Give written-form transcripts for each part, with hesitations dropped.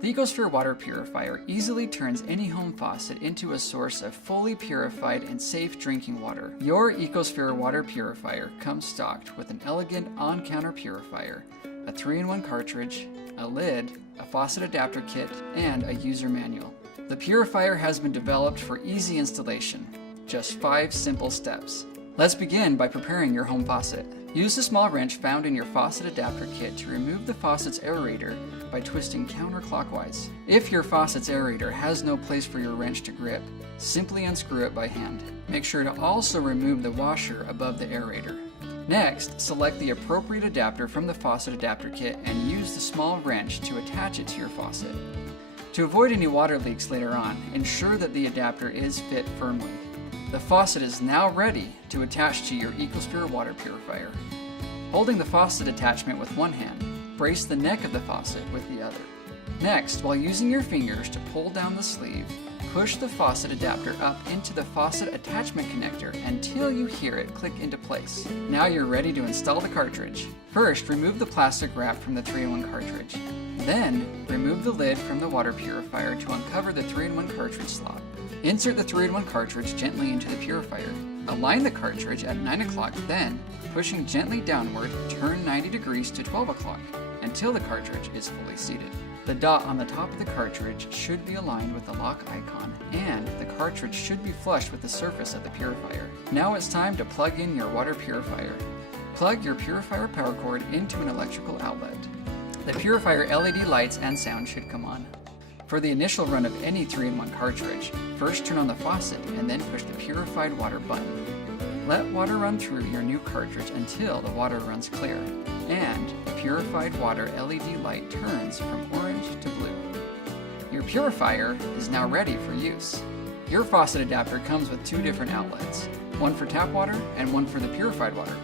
The Ecosphere water purifier easily turns any home faucet into a source of fully purified and safe drinking water. Your Ecosphere water purifier comes stocked with an elegant on-counter purifier, a 3-in-1 cartridge, a lid, a faucet adapter kit, and a user manual. The purifier has been developed for easy installation. Just 5 simple steps. Let's begin by preparing your home faucet. Use the small wrench found in your faucet adapter kit to remove the faucet's aerator by twisting counterclockwise. If your faucet's aerator has no place for your wrench to grip, simply unscrew it by hand. Make sure to also remove the washer above the aerator. Next, select the appropriate adapter from the faucet adapter kit and use the small wrench to attach it to your faucet. To avoid any water leaks later on, ensure that the adapter is fit firmly. The faucet is now ready to attach to your Ecosphere water purifier. Holding the faucet attachment with one hand, brace the neck of the faucet with the other. Next, while using your fingers to pull down the sleeve, push the faucet adapter up into the faucet attachment connector until you hear it click into place. Now you're ready to install the cartridge. First, remove the plastic wrap from the 3-in-1 cartridge. Then, remove the lid from the water purifier to uncover the 3-in-1 cartridge slot. Insert the 3-in-1 cartridge gently into the purifier. Align the cartridge at 9 o'clock, then, pushing gently downward, turn 90 degrees to 12 o'clock until the cartridge is fully seated. The dot on the top of the cartridge should be aligned with the lock icon, and the cartridge should be flush with the surface of the purifier. Now it's time to plug in your water purifier. Plug your purifier power cord into an electrical outlet. The purifier LED lights and sound should come on. For the initial run of any 3-in-1 cartridge, first turn on the faucet and then push the purified water button. Let water run through your new cartridge until the water runs clear, and the purified water LED light turns from orange to blue. Your purifier is now ready for use. Your faucet adapter comes with 2 different outlets, one for tap water and one for the purified water.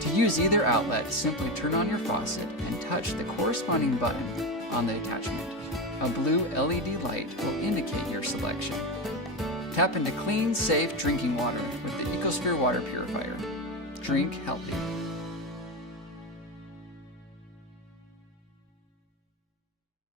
To use either outlet, simply turn on your faucet and touch the corresponding button on the attachment. A blue LED light will indicate your selection. Tap into clean, safe drinking water with the Ecosphere water purifier. Drink healthy.